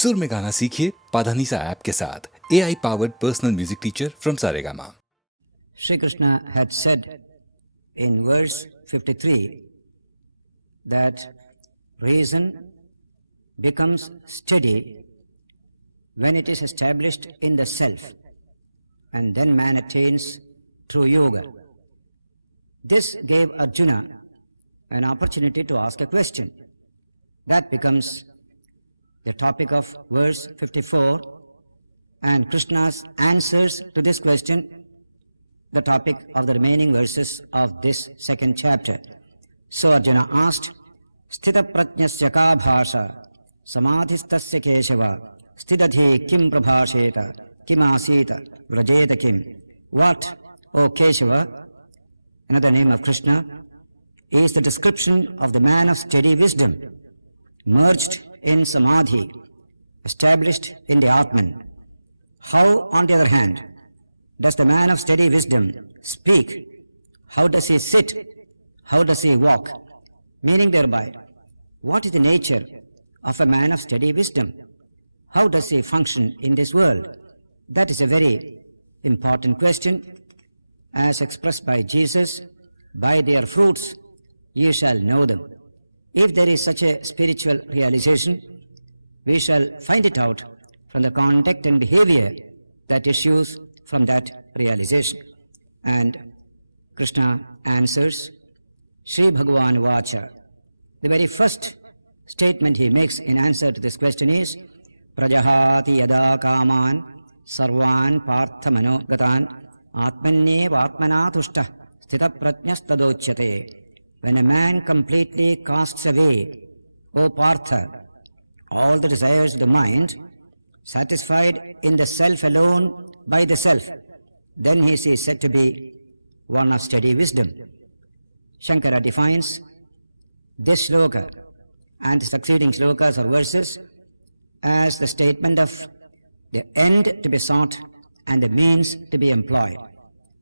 सुर में गाना सीखिए पाधानीसा ऐप के साथ AI powered personal music teacher from Saregama. Sri Krishna had said in verse 53 that reason becomes steady when it is established in the self, and then man attains true yoga. This gave Arjuna an opportunity to ask a question. That becomes the topic of verse 54, and Krishna's answers to this question, the topic of the remaining verses of this second chapter. So Arjuna asked, Sthita prajnasya ka bhasha samadhistasya keshava sthidadhi kim prabhasheta kim asita vrajeta kim. What, O Keshava, another name of Krishna, is the description of the man of steady wisdom, merged in samadhi, established in the Atman. How, on the other hand, does the man of steady wisdom speak? How does he sit? How does he walk? Meaning thereby, what is the nature of a man of steady wisdom? How does he function in this world? That is a very important question. As expressed by Jesus, by their fruits ye shall know them. If there is such a spiritual realization, we shall find it out from the conduct and behavior that issues from that realization. And Krishna answers, Sri Bhagavan Vacha. The very first statement he makes in answer to this question is, Prajahati yada kaman sarvan partha manogatan atmanyev atmana tushta sthita prajnas tadochyate. When a man completely casts away, O Partha, all the desires of the mind, satisfied in the self alone by the self, then he is said to be one of steady wisdom. Shankara defines this shloka and the succeeding shlokas or verses as the statement of the end to be sought and the means to be employed.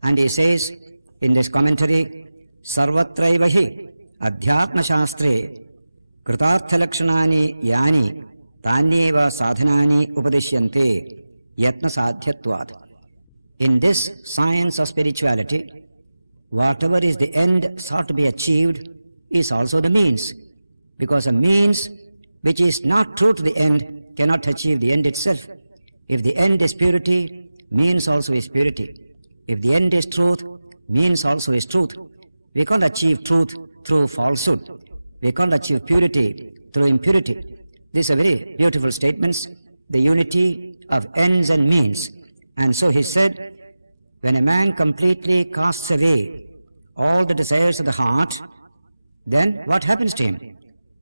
And he says in this commentary, Sarvatraiva hi adhyatma shastre kritarthalakshanaani yani tanyeva sadhanani upadishyante yatna sadhyatvad. In this science of spirituality, whatever is the end sought to be achieved is also the means, because a means which is not true to the end cannot achieve the end itself. If the end is purity, means also is purity. If the end is truth, means also is truth. We can't achieve truth through falsehood. We can't achieve purity through impurity. These are very beautiful statements, the unity of ends and means. And so he said, when a man completely casts away all the desires of the heart, then what happens to him?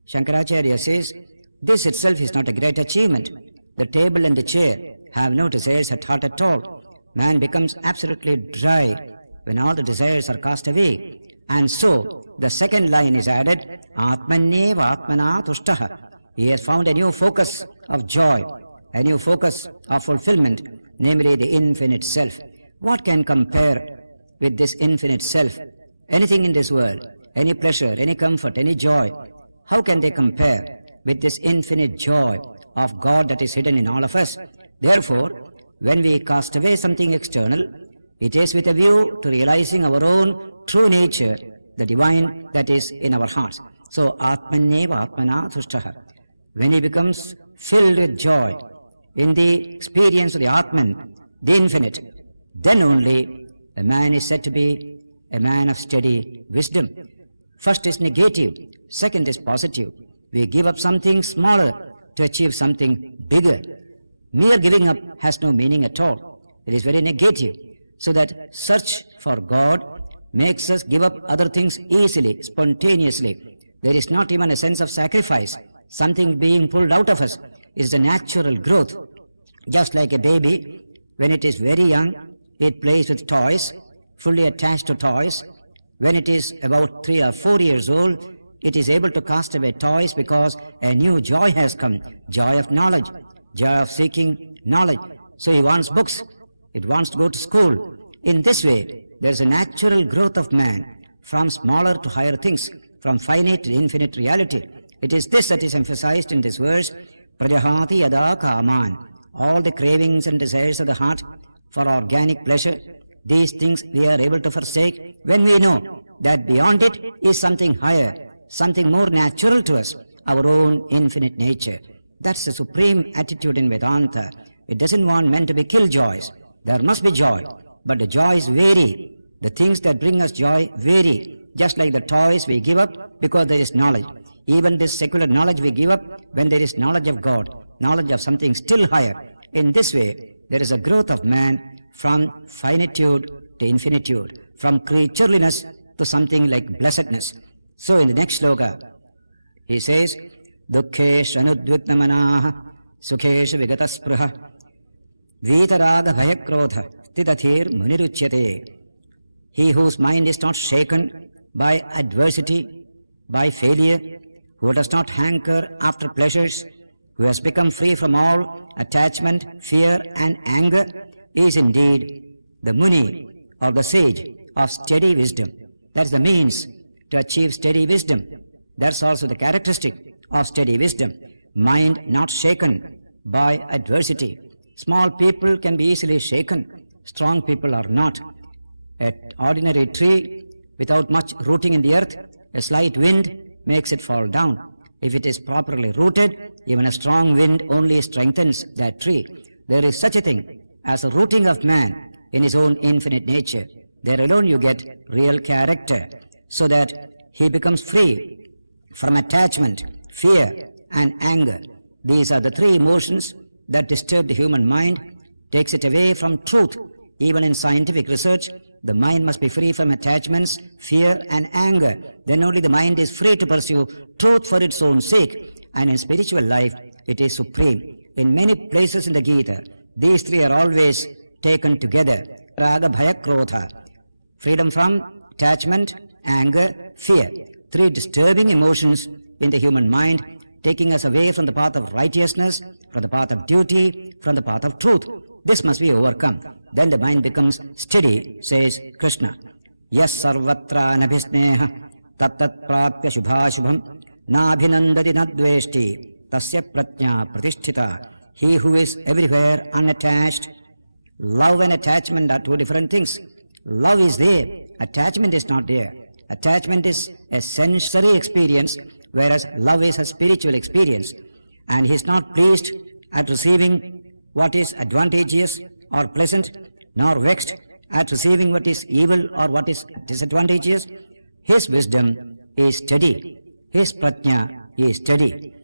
Shankaracharya says, this itself is not a great achievement. The table and the chair have no desires at heart at all. Man becomes absolutely dry when all the desires are cast away. And so, the second line is added, Atmanyeva Atmana Tushtaha. He has found a new focus of joy, a new focus of fulfillment, namely the infinite self. What can compare with this infinite self? Anything in this world, any pleasure, any comfort, any joy, how can they compare with this infinite joy of God that is hidden in all of us? Therefore, when we cast away something external, it is with a view to realizing our own true nature, the divine that is in our hearts. So, Atmanyeva Atmana Tushtaha. When he becomes filled with joy in the experience of the Atman, the infinite, then only a man is said to be a man of steady wisdom. First is negative, second is positive. We give up something smaller to achieve something bigger. Mere giving up has no meaning at all. It is very negative. So that search for God makes us give up other things easily, spontaneously. There is not even a sense of sacrifice, something being pulled out of us. It is a natural growth. Just like a baby, when it is very young, it plays with toys, fully attached to toys. When it is about 3 or 4 years old, it is able to cast away toys because a new joy has come, joy of knowledge, joy of seeking knowledge. So he wants books. It wants to go to school. In this way, there is a natural growth of man from smaller to higher things, from finite to infinite reality. It is this that is emphasized in this verse, prajahati yada kaman. All the cravings and desires of the heart for organic pleasure, these things we are able to forsake when we know that beyond it is something higher, something more natural to us, our own infinite nature. That's the supreme attitude in Vedanta. It doesn't want men to be killjoys. There must be joy, but the joys vary. The things that bring us joy vary, just like the toys we give up because there is knowledge. Even this secular knowledge we give up when there is knowledge of God, knowledge of something still higher. In this way, there is a growth of man from finitude to infinitude, from creatureliness to something like blessedness. So in the next sloka, he says, Dukkhesh anudvignamanaha sukhesh vigataspruha vitaraga bhayakrodha stidathir muniruchyate. He whose mind is not shaken by adversity, by failure, who does not hanker after pleasures, who has become free from all attachment, fear and anger, is indeed the Muni or the sage of steady wisdom. That's the means to achieve steady wisdom. That's also the characteristic of steady wisdom. Mind not shaken by adversity. Small people can be easily shaken. Strong people are not. An ordinary tree without much rooting in the earth, a slight wind makes it fall down. If it is properly rooted, even a strong wind only strengthens that tree. There is such a thing as a rooting of man in his own infinite nature. There alone you get real character, so that he becomes free from attachment, fear and anger. These are the three emotions that disturb the human mind, takes it away from truth. Even in scientific research, the mind must be free from attachments, fear and anger. Then only the mind is free to pursue truth for its own sake. And in spiritual life, it is supreme. In many places in the Gita, these three are always taken together. Raga, Bhaya, Krodha. Freedom from attachment, anger, fear. Three disturbing emotions in the human mind, taking us away from the path of righteousness, from the path of duty, from the path of truth. This must be overcome. Then the mind becomes steady, says Krishna. Yas sarvatra nabhisneha tattat prapya shubhashubham nabhinandati nadveshti tasya pratnya pratisthita. He who is everywhere unattached. Love and attachment are two different things. Love is there, attachment is not there. Attachment is a sensory experience, whereas love is a spiritual experience. And he is not pleased at receiving what is advantageous or pleasant, nor vexed at receiving what is evil or what is disadvantageous. His wisdom is steady. His pratnya is steady.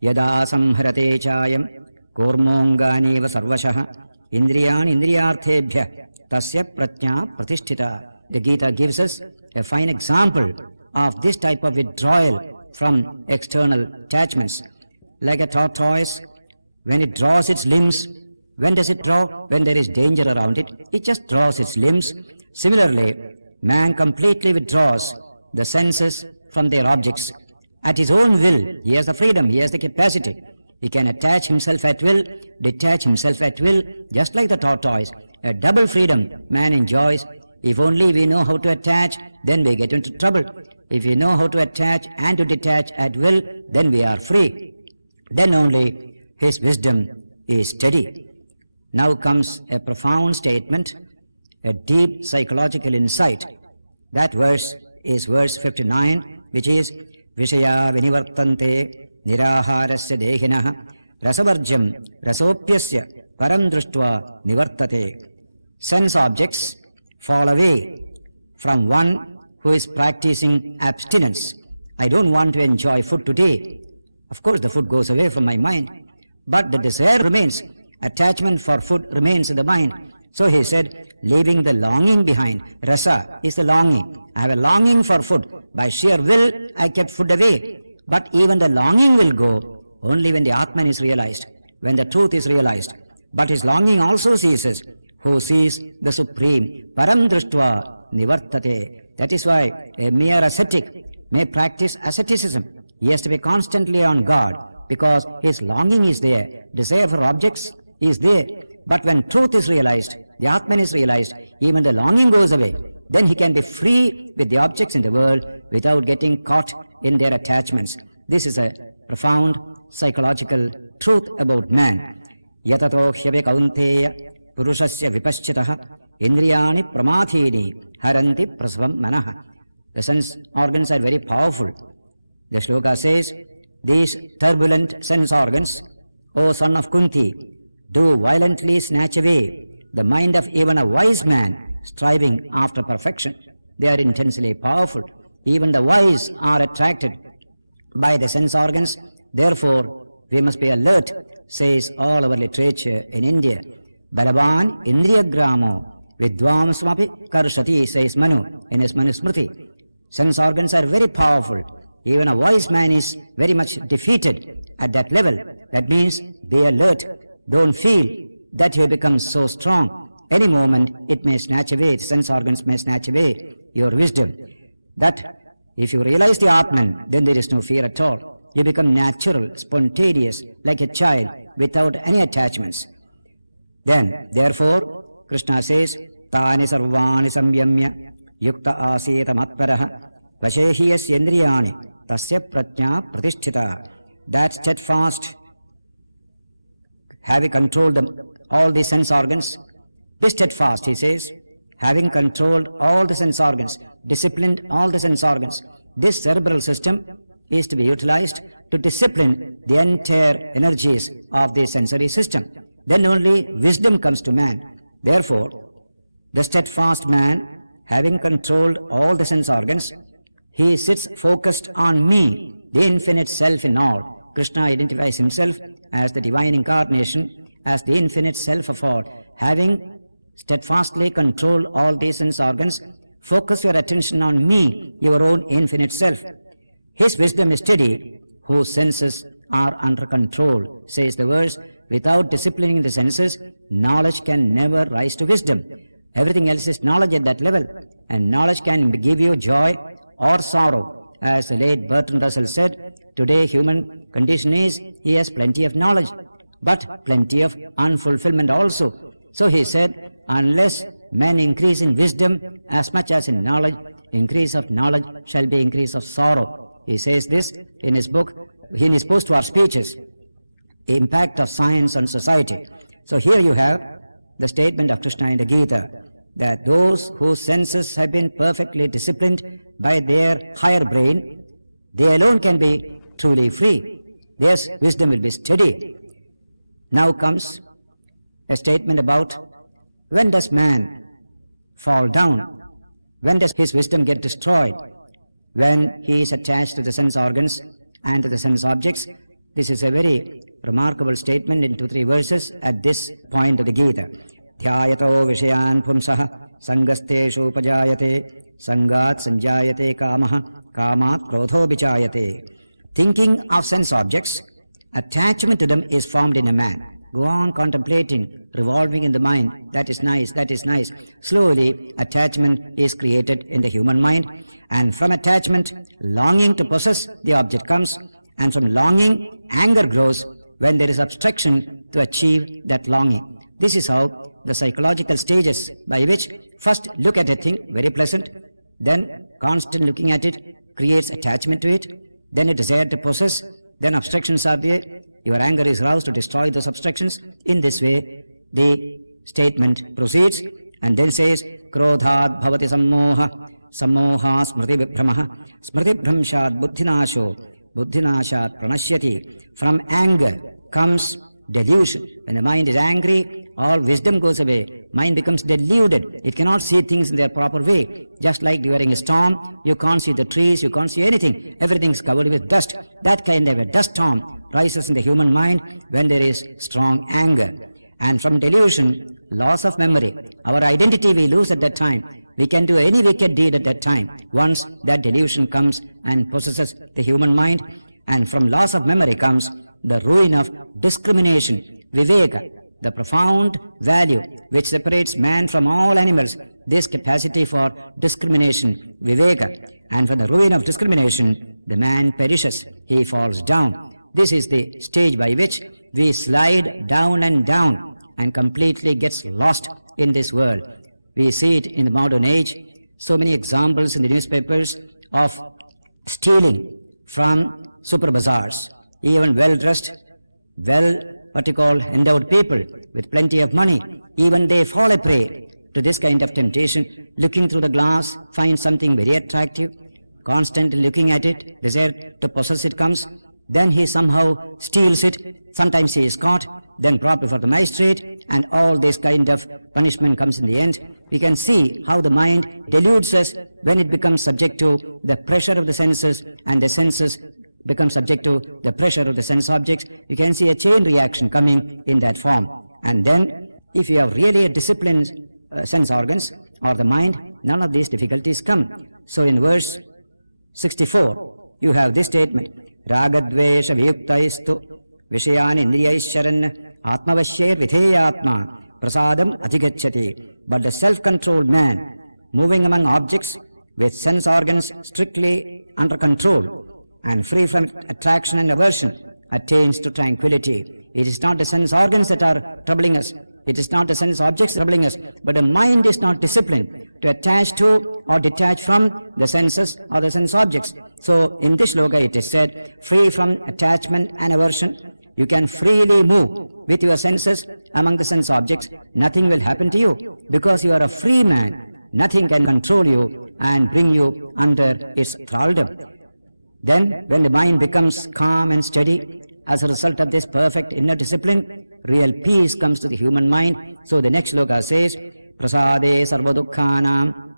Yada samharate chayam kormonganeva sarvashah indriyani indriyarthebhya tasya pratnya pratisthita. The Gita gives us a fine example of this type of withdrawal from external attachments. Like a tortoise, when it draws its limbs, when does it draw? When there is danger around it, it just draws its limbs. Similarly, man completely withdraws the senses from their objects. At his own will, he has the freedom, he has the capacity. He can attach himself at will, detach himself at will, just like the tortoise. A double freedom man enjoys. If only we know how to attach, then we get into trouble. If we know how to attach and to detach at will, then we are free. Then only his wisdom is steady. Now comes a profound statement, a deep psychological insight. That verse is verse 59, which is Vishaya vinivartante niraharasya dehinah rasavarjam rasopyasya param drushtva nivartate. Sense objects fall away from one who is practicing abstinence. I don't want to enjoy food today. Of course, the food goes away from my mind, but the desire remains. Attachment for food remains in the mind. So he said, leaving the longing behind. Rasa is the longing. I have a longing for food. By sheer will, I kept food away. But even the longing will go only when the Atman is realized, when the truth is realized. But his longing also ceases. Who sees the Supreme? Param drushtva nivartate. That is why a mere ascetic may practice asceticism. He has to be constantly on guard because his longing is there. Desire for objects is there. But when truth is realized, the Atman is realized, even the longing goes away. Then he can be free with the objects in the world without getting caught in their attachments. This is a profound psychological truth about man. Yatato hyavi kaunteya purushasya vipaschitaha indriyani pramathini haranti prasavam manaha. The sense organs are very powerful. The shloka says, these turbulent sense organs, O son of Kunti, do violently snatch away the mind of even a wise man striving after perfection. They are intensely powerful. Even the wise are attracted by the sense organs. Therefore, we must be alert, says all our literature in India. Balavan Indriyagramo Vidvamsmapi Karshati, says Manu in his Manusmriti. Sense organs are very powerful. Even a wise man is very much defeated at that level. That means be alert. Don't feel that you have become so strong. Any moment it may snatch away, the sense organs may snatch away your wisdom. That if you realize the Atman, then there is no fear at all. You become natural, spontaneous, like a child, without any attachments. Then, therefore, Krishna says, Tani sarvani samyamya yukta asita matparaha vashehiyas yendriyani tasya pratnya pratisthita. That steadfast, having controlled all the sense organs, be steadfast, he says, having controlled all the sense organs, disciplined all the sense organs. This cerebral system is to be utilized to discipline the entire energies of the sensory system. Then only wisdom comes to man. Therefore, the steadfast man, having controlled all the sense organs, he sits focused on me, the infinite self in all. Krishna identifies himself as the divine incarnation, as the infinite self of all. Having steadfastly controlled all these sense organs, focus your attention on me, your own infinite self. His wisdom is steady, whose senses are under control, says the verse. Without disciplining the senses, knowledge can never rise to wisdom. Everything else is knowledge at that level, and knowledge can give you joy or sorrow. As the late Bertrand Russell said, today human condition is, he has plenty of knowledge, but plenty of unfulfillment also. So he said, unless men increase in wisdom as much as in knowledge, increase of knowledge shall be increase of sorrow. He says this in his book, in his post-war speeches, The Impact of Science on Society. So here you have the statement of Krishna in the Gita, that those whose senses have been perfectly disciplined by their higher brain, they alone can be truly free. Yes, wisdom will be steady. Now comes a statement about when does man fall down? When does his wisdom get destroyed? When he is attached to the sense organs and to the sense objects. This is a very remarkable statement in 2-3 verses at this point of the Gita. Dhyayato vishayan pumsaha sangasteshu upajayate sangat sanjayate kamaha kamat krodho vichayate. Thinking of sense objects, attachment to them is formed in a man. Go on contemplating, revolving in the mind. That is nice, that is nice. Slowly, attachment is created in the human mind. And from attachment, longing to possess the object comes. And from longing, anger grows when there is obstruction to achieve that longing. This is how the psychological stages by which first look at a thing, very pleasant, then constant looking at it creates attachment to it, then a desire to possess, then obstructions are there. Your anger is roused to destroy those obstructions. In this way, the statement proceeds and then says, Krodhat bhavati sammoha, sammoha smriti vibhramaha, smriti bhramshat buddhinasho, buddhinashat pranashyati. From anger comes delusion. When the mind is angry, all wisdom goes away. Mind becomes deluded. It cannot see things in their proper way. Just like during a storm, you can't see the trees, you can't see anything. Everything's covered with dust. That kind of a dust storm rises in the human mind when there is strong anger. And from delusion, loss of memory. Our identity we lose at that time. We can do any wicked deed at that time. Once that delusion comes and possesses the human mind, and from loss of memory comes the ruin of discrimination, viveka, the profound value which separates man from all animals, this capacity for discrimination, viveka. And from the ruin of discrimination, the man perishes, he falls down. This is the stage by which we slide down and completely gets lost in this world. We see it in the modern age, so many examples in the newspapers of stealing from super bazaars. Even well-dressed, what you call endowed people with plenty of money, even they fall a prey to this kind of temptation, looking through the glass, find something very attractive, constantly looking at it, desire to possess it comes, then he somehow steals it, sometimes he is caught, then brought before the magistrate, and all this kind of punishment comes in the end. We can see how the mind deludes us when it becomes subject to the pressure of the senses, and the senses become subject to the pressure of the sense objects. You can see a chain reaction coming in that form. And then, if you have really a disciplined sense organs or the mind, none of these difficulties come. So in verse 64, you have this statement, Ragadvesha viyuktaistu vishayan indriyaisharan atmavasher vidheyatma prasadam adhigacchati. But the self-controlled man, moving among objects with sense organs strictly under control and free from attraction and aversion, attains to tranquility. It is not the sense organs that are troubling us. It is not the sense objects troubling us, but the mind is not disciplined to attach to or detach from the senses or the sense objects. So in this shloka it is said, free from attachment and aversion, you can freely move with your senses among the sense objects. Nothing will happen to you because you are a free man. Nothing can control you and bring you under its thraldom. Then, when the mind becomes calm and steady, as a result of this perfect inner discipline, real peace comes to the human mind. So the next shloka says, Prasade sarvadukkhanam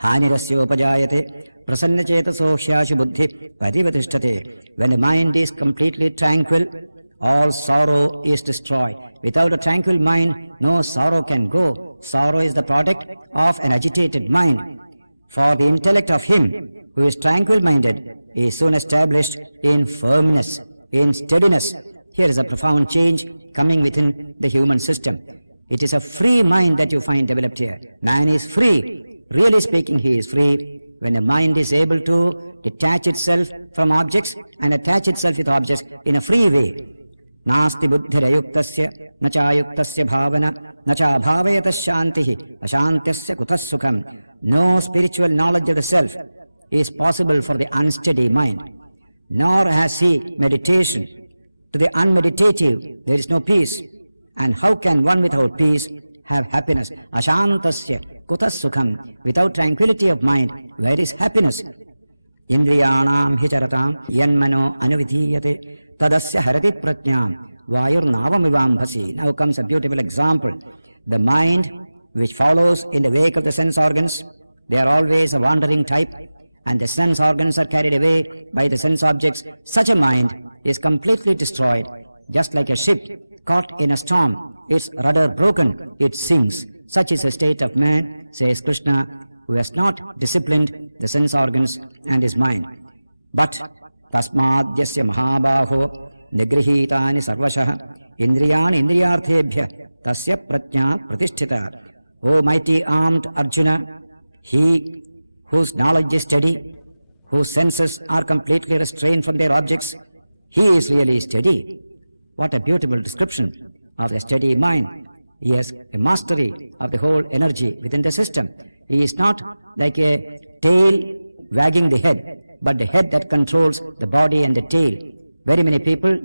hanirasyopajayate prasannachetaso hyashu buddhi parivatishtate. When the mind is completely tranquil, all sorrow is destroyed. Without a tranquil mind, no sorrow can go. Sorrow is the product of an agitated mind. For the intellect of him who is tranquil-minded is soon established in firmness, in steadiness. Here is a profound change coming within the human system. It is a free mind that you find developed here. Man is free. Really speaking, he is free when the mind is able to detach itself from objects and attach itself with objects in a free way. Nasti buddhirayuktasya nachayuktasya bhavana nachabhavayatas shantihi ashantyasya kutas sukham. No spiritual knowledge of the self is possible for the unsteady mind, nor has he meditation. To the unmeditative, there is no peace. And how can one without peace have happiness? Ashantasya kutas sukham. Without tranquility of mind, where is happiness? Indriyanam hicharatam yanmano anuvidhiyate tadasya harati prajnam vayur navamivambhasi. Now comes a beautiful example. The mind which follows in the wake of the sense organs, they are always a wandering type, and the sense organs are carried away by the sense objects. Such a mind is completely destroyed, just like a ship caught in a storm. Its rudder broken, it sinks. Such is the state of man, says Krishna, who has not disciplined the sense organs and his mind. But tasmadyasya mahabaho nigrihitani sarvashah indriyani indriyarthebhya tasya prajna pratisthita. O mighty armed Arjuna, he whose knowledge is steady, whose senses are completely restrained from their objects, he is really steady. What a beautiful description of the steady mind. He has a mastery of the whole energy within the system. He is not like a tail wagging the head, but the head that controls the body and the tail. Very many people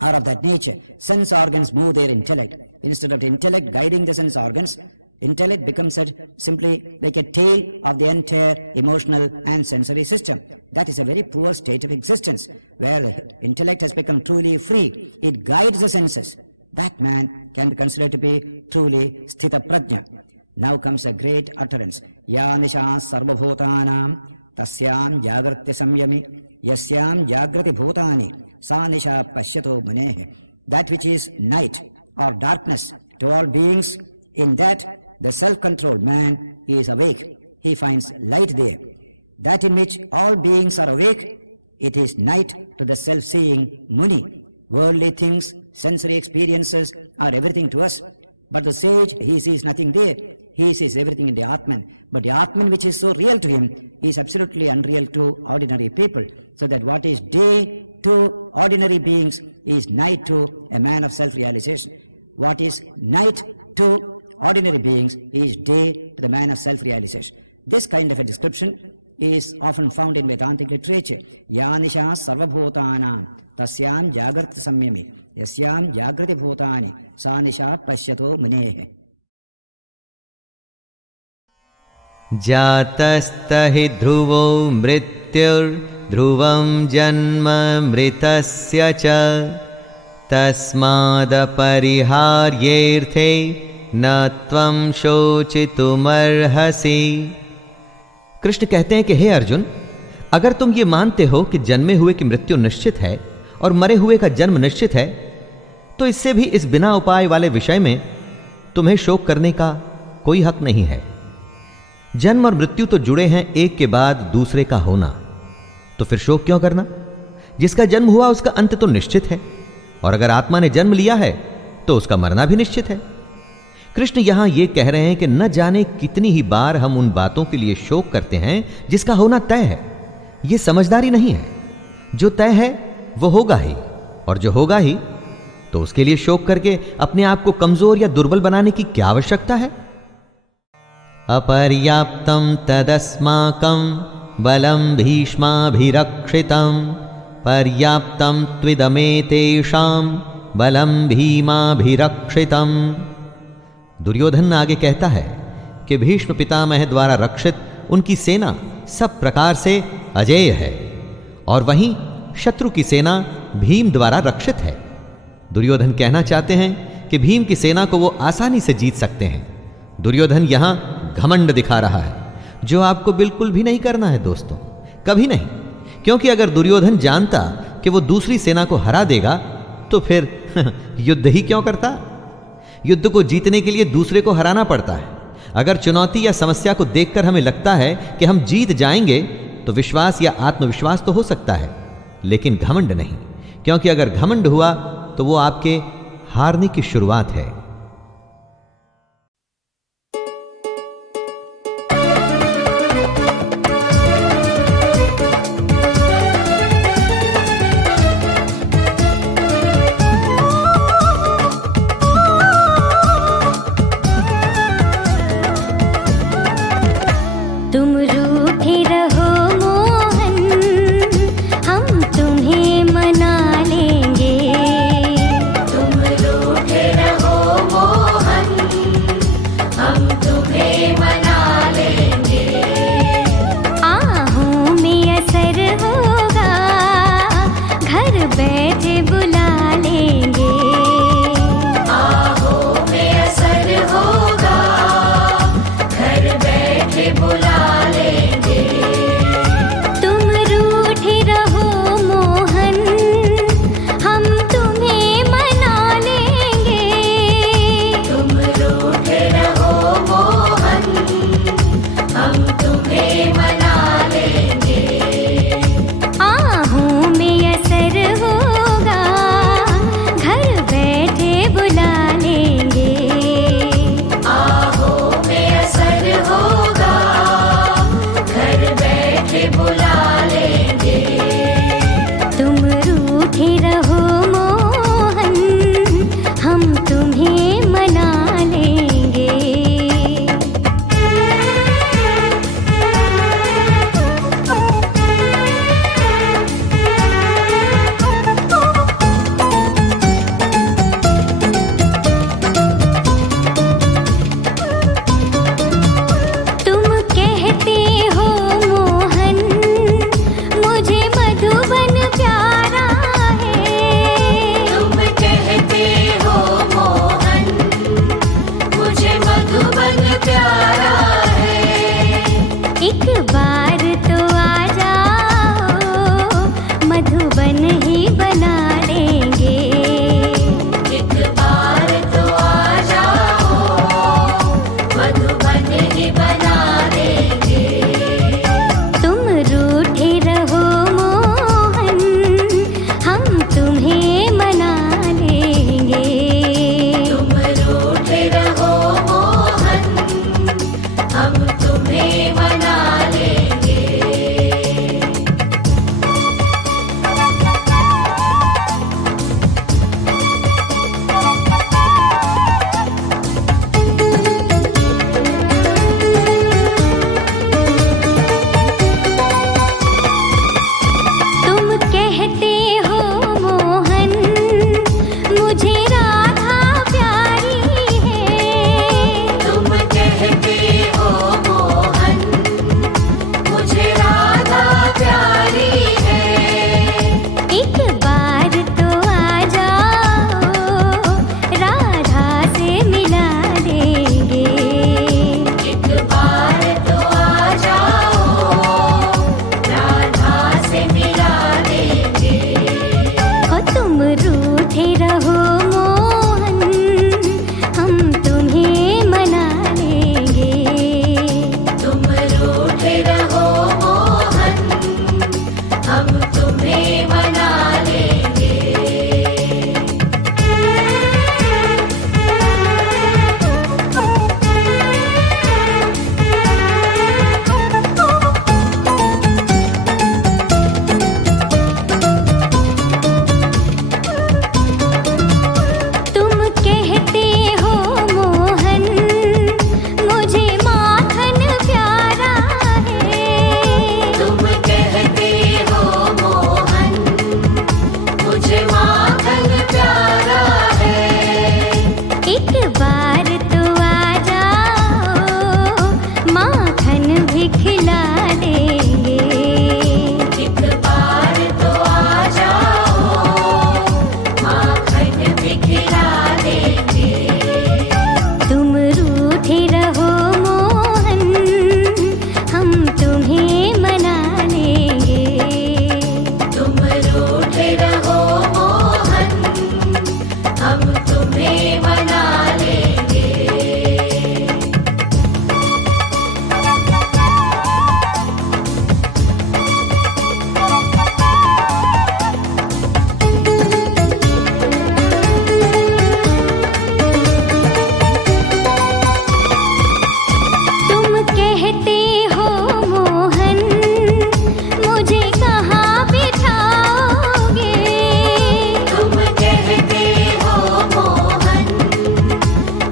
are of that nature. Sense organs move their intellect. Instead of the intellect guiding the sense organs, intellect becomes simply like a tail of the entire emotional and sensory system. That is a very poor state of existence, where the intellect has become truly free. It guides the senses. That man can be considered to be truly sthita prajna. Now comes a great utterance. Ya nisha sarvabhutanam tasyam jagrati samyami yasyam jagrati bhutani sa nisha pashyato munehe. That which is night or darkness to all beings, in that the self-controlled man is awake. He finds light there. That in which all beings are awake, it is night to the self-seeing Muni. Worldly things, sensory experiences are everything to us. But the sage, he sees nothing there. He sees everything in the Atman. But the Atman which is so real to him is absolutely unreal to ordinary people. So that what is day to ordinary beings is night to a man of self-realization. What is night to ordinary beings is day to the man of self-realization. This kind of a description is often found in Vedantic literature. Ya nisha sarvabhutanam tasyam jagrati samyami yasyam jagrati bhutani sa nisha pashyato munehe. जातस्तहि ध्रुवो मृत्युर्ध्रुवं जन्म मृतस्य च तस्मादपरिहार्येऽर्थे न त्वं शोचितुमर्हसि। कृष्ण कहते हैं कि हे अर्जुन, अगर तुम ये मानते हो कि जन्मे हुए की मृत्यु निश्चित है और मरे हुए का जन्म निश्चित है, तो इससे भी इस बिना उपाय वाले विषय में तुम्हें शोक करने का कोई हक नहीं है। जन्म और मृत्यु तो जुड़े हैं एक के बाद दूसरे का होना, तो फिर शोक क्यों करना? जिसका जन्म हुआ उसका अंत तो निश्चित है, और अगर आत्मा ने जन्म लिया है तो उसका मरना भी निश्चित है। कृष्ण यहां यह कह रहे हैं कि न जाने कितनी ही बार हम उन बातों के लिए शोक करते हैं जिसका होना तय है। यह समझदारी नहीं है। जो तय है वो होगा ही, और जो होगा ही तो उसके लिए शोक करके अपने आप को कमजोर या दुर्बल बनाने की क्या आवश्यकता है? अपर्याप्तं तदस्माकं बलं भीष्माभिरक्षितं पर्याप्तं त्विदमेतेषां बलं भीमाभिरक्षितं। दुर्योधन आगे कहता है कि भीष्म पितामह द्वारा रक्षित उनकी सेना सब प्रकार से अजेय है, और वहीं शत्रु की सेना भीम द्वारा रक्षित है। दुर्योधन कहना चाहते हैं कि भीम की सेना को वो आसानी से जीत सकते हैं। दुर्योधन यहां घमंड दिखा रहा है, जो आपको बिल्कुल भी नहीं करना है दोस्तों, कभी नहीं। क्योंकि अगर दुर्योधन जानता कि वो दूसरी सेना को हरा देगा तो फिर युद्ध ही क्यों करता? युद्ध को जीतने के लिए दूसरे को हराना पड़ता है। अगर चुनौती या समस्या को देखकर हमें लगता है कि हम जीत जाएंगे तो विश्वास या आत्मविश्वास तो हो सकता है, लेकिन घमंड नहीं। क्योंकि अगर घमंड हुआ तो वो आपके हारने की शुरुआत है। तुम रूठे रहो मना लेंगे। तुम कहते हो मोहन मुझे कहाँ बिठाओगे। तुम कहते हो मोहन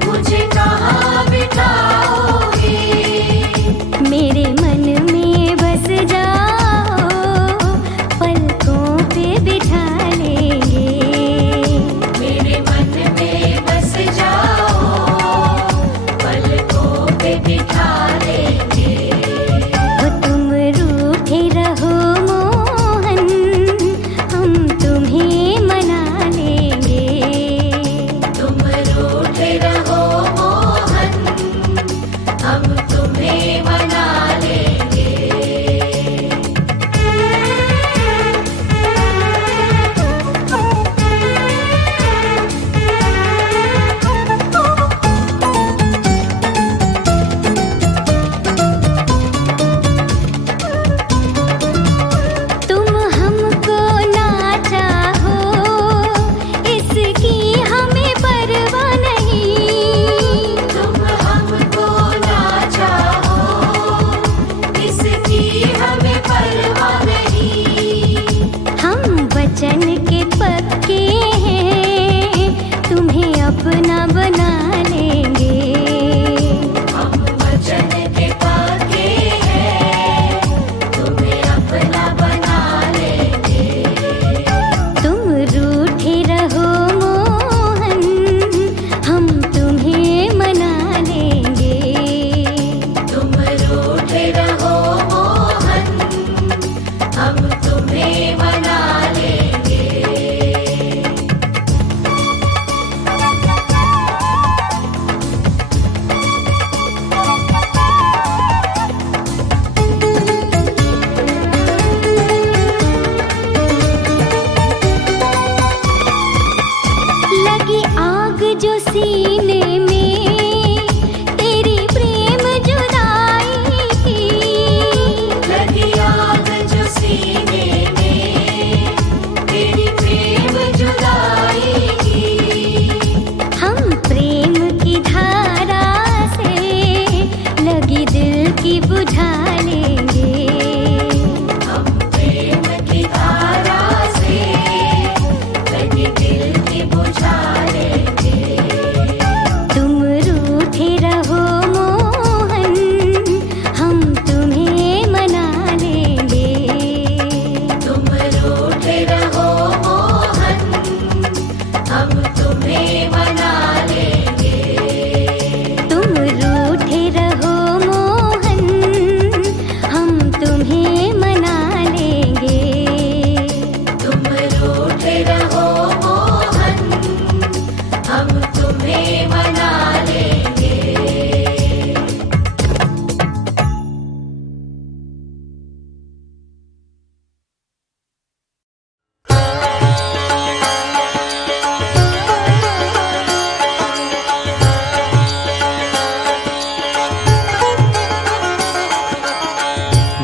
मुझे कहाँ बिठाओगे। मेरे मन में बस जाओ पलकों पे बिठा लेंगे। मेरे मन में बस जाओ पलकों पे बिठा लेंगे। वो तुम रूठे रहो मोहन हम तुम्हें मना लेंगे। तुम रूठे रहो मोहन हम तुम्हें मना लेंगे। तुम हमको ना चाहो इसकी हमें परवाह नहीं। तुम हमको ना चाहो इसकी हमें परवाह नहीं। हम वचन के पक्के हैं तुम्हें अपना बना लेंगे। हम वचन के पक्के हैं तुम्हें अपना बना लेंगे। तुम रूठे रहो मोहन हम तुम्हें मना लेंगे। तुम रूठे रहो मोहन हम तुम्हें मना लेंगे। लगी आग जो सीने में तेरी प्रेम जुदाई की। लगी आग जो सीने में तेरी प्रेम जुदाई की। हम प्रेम की धारा से लगी दिल की बुझा लेंगे। हम प्रेम की धारा से लगी दिल की बुझा लेंगे। तुम रूठे रहो मोहन हम तुम्हें मना लेंगे। तुम रूठे रहो मोहन हम तुम्हें मना लेंगे। तुम रूठे रहो मोहन हम तुम्हें मना लेंगे। तुम रूठे रहो मोहन हम तुम्हें मना लेंगे।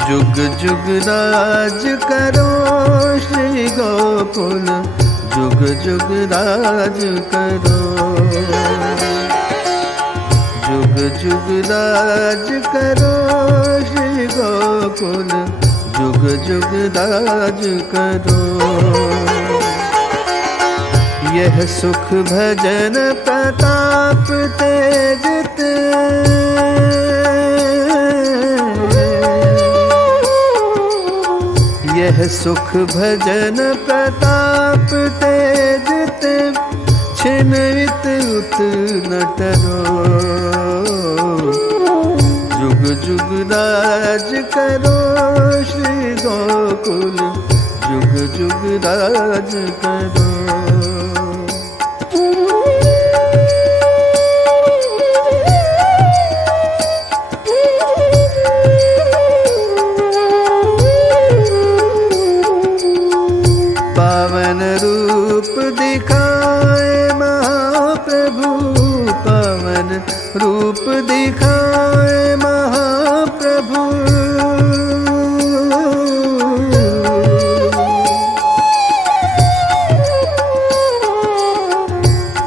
जुग जुग राज करो श्री गोकुल, जुग जुग राज करो। जुग जुग राज करो श्री गोकुल, जुग जुग राज करो। यह सुख भजन प्रताप तेज यह सुख भजन प्रताप तेज ते छिनवित उत न टरो। जुग जुग राज करो श्री गोकुल, जुग जुग राज करो। पावन रूप दिखाए महाप्रभु, दिखाए महाप्रभु,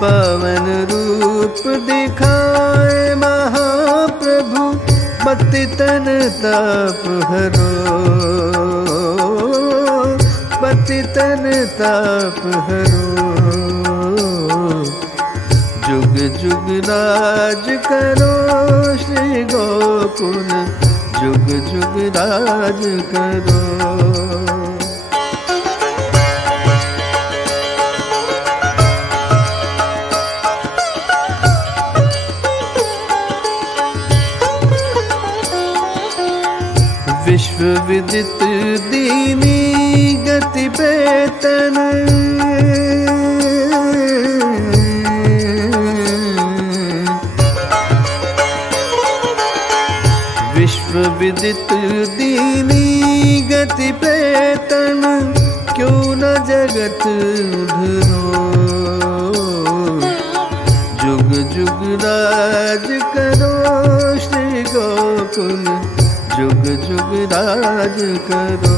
पावन रूप दिखाए महाप्रभु, पतितन ताप हरो, पतितन ताप हरो। जुग जुग राज करो श्री गोकुल, जुग जुग राज करो। विश्व विदित दीनी गति बेतन, विश्व विदित दीनी गति बेतन, क्यों न जगत उधरो। जुग जुग राज करो श्री गोकुल, जुग जुग राज करो।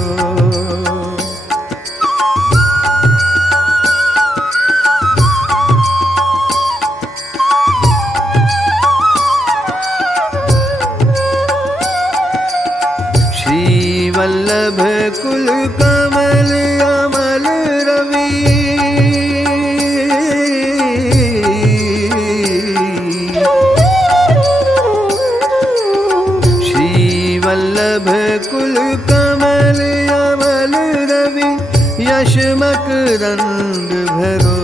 श्री वल्लभ कुल कमल अमल रवि, वल्लभ कुल कमल अमल रवि, यश मकरंद भरो,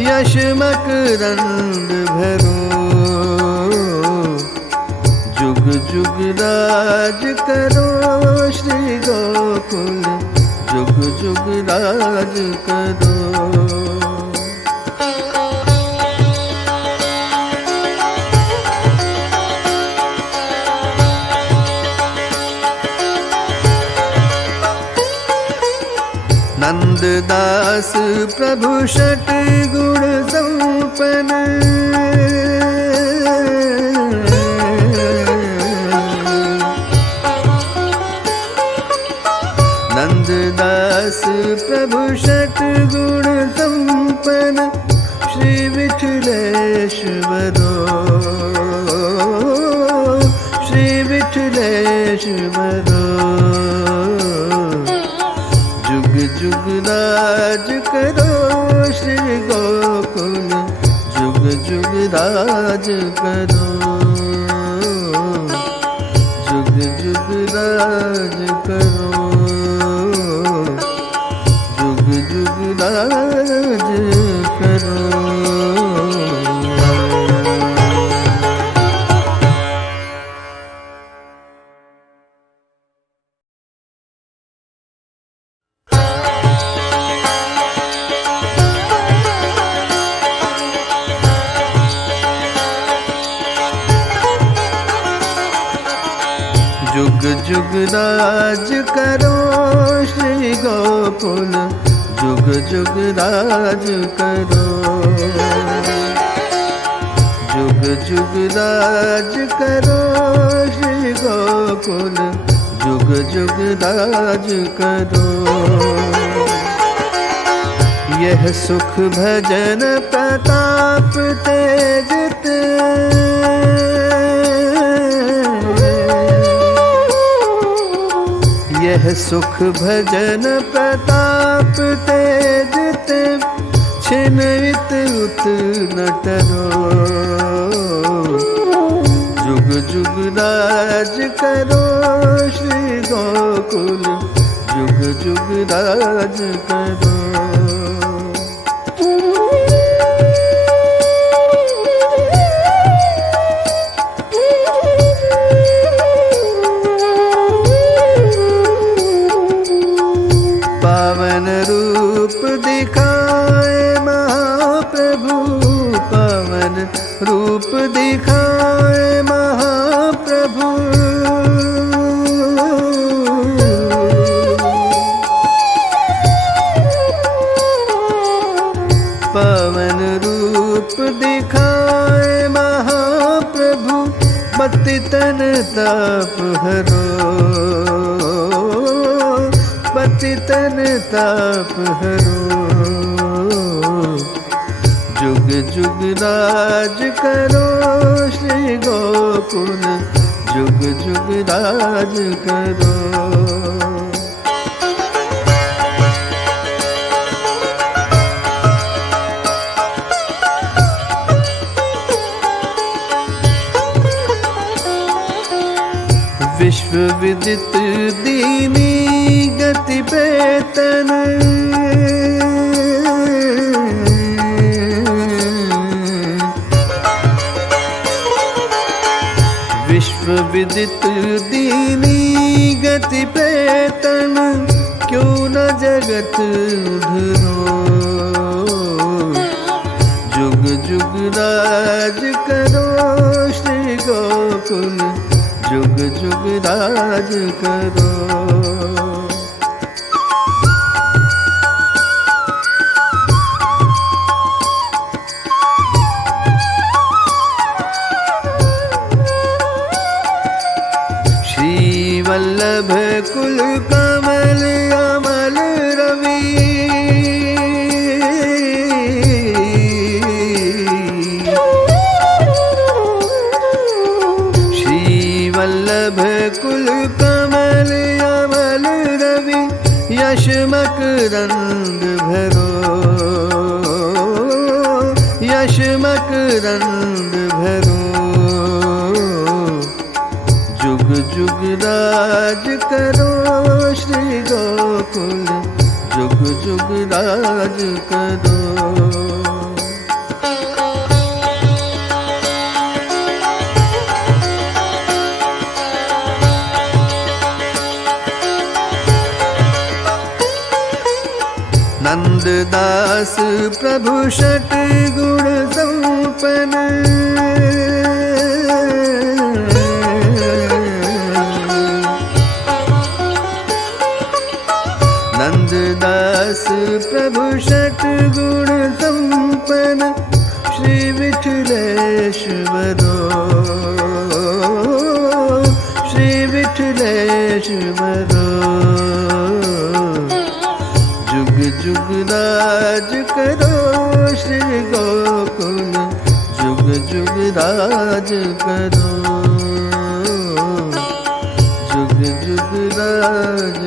यश मकरंद भरो। जुग जुग राज करो श्री गोकुल, जुग जुग राज करो। नंददास प्रभु षट गुण संपन्न, नंददास प्रभु षट गुण संपन्न, श्री विठलेश्वरो, श्री विठलेश्वरो। जुग राज करो श्री गोकुल, जुग जुग राज करो, जुग जुग राज करो, जुग जुग राज करो। जुग जुग राज करो श्री गोकुल, जुग जुग राज करो, जुग जुग राज करो श्री गोकुल, जुग जुग राज करो। यह सुख भजन प्रताप तेज यह सुख भजन प्रताप तेज ते, छिनवित उत न टरो। जुग जुग राज करो श्री गोकुल, जुग जुग राज करो। पावन रूप दिखाए महाप्रभु, पावन रूप दिखाए महाप्रभु। पावन रूप दिखाए पतितन ताप हरो, पतितन ताप हरो। जुग जुग राज करो श्री गोकुल, जुग जुग राज करो। विश्व विदित दीनी गति बेतन, विश्व विदित दीनी गति बेतन, क्यों न जगत उधरो। जुग जुग राज करो श्री गोकुल, जुग जुग राज करो। श्री वल्लभ कुल कमल अमल रवि, वल्लभ कुल कमल अमल रवि, यश मकरंद भरो, यश मकरंद भरो। जुग जुग राज करो श्री गोकुल, जुग जुग राज करो। नंददास प्रभु षट गुण संपन्न, नंददास प्रभु षट गुण संपन्न, श्री विठलेश्वरो, श्री विठलेश्वरो। जुग जुग राज करो श्री गोकुल, जुग जुग राज करो, जुग जुग राज